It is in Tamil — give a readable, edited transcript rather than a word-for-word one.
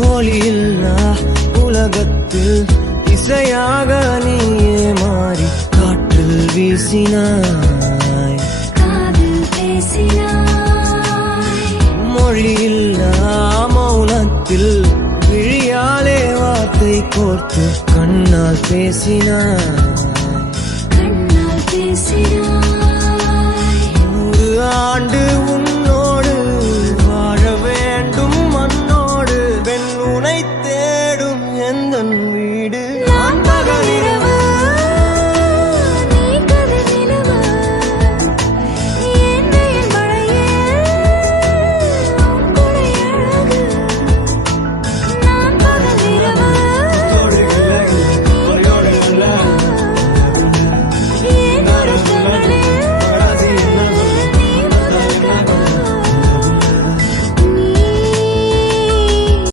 ஒளியில்லா உலகத்தில் இசையாக நீயே மாறி காற்றில் வீசினாய், காதில் பேசினாய். மொழியில்லா மௌனத்தில் விழியாலே வார்த்தை கோர்த்து கண்ணால் பேசினாய், கண்ணால் பேசினாய். 100 ஆண்டு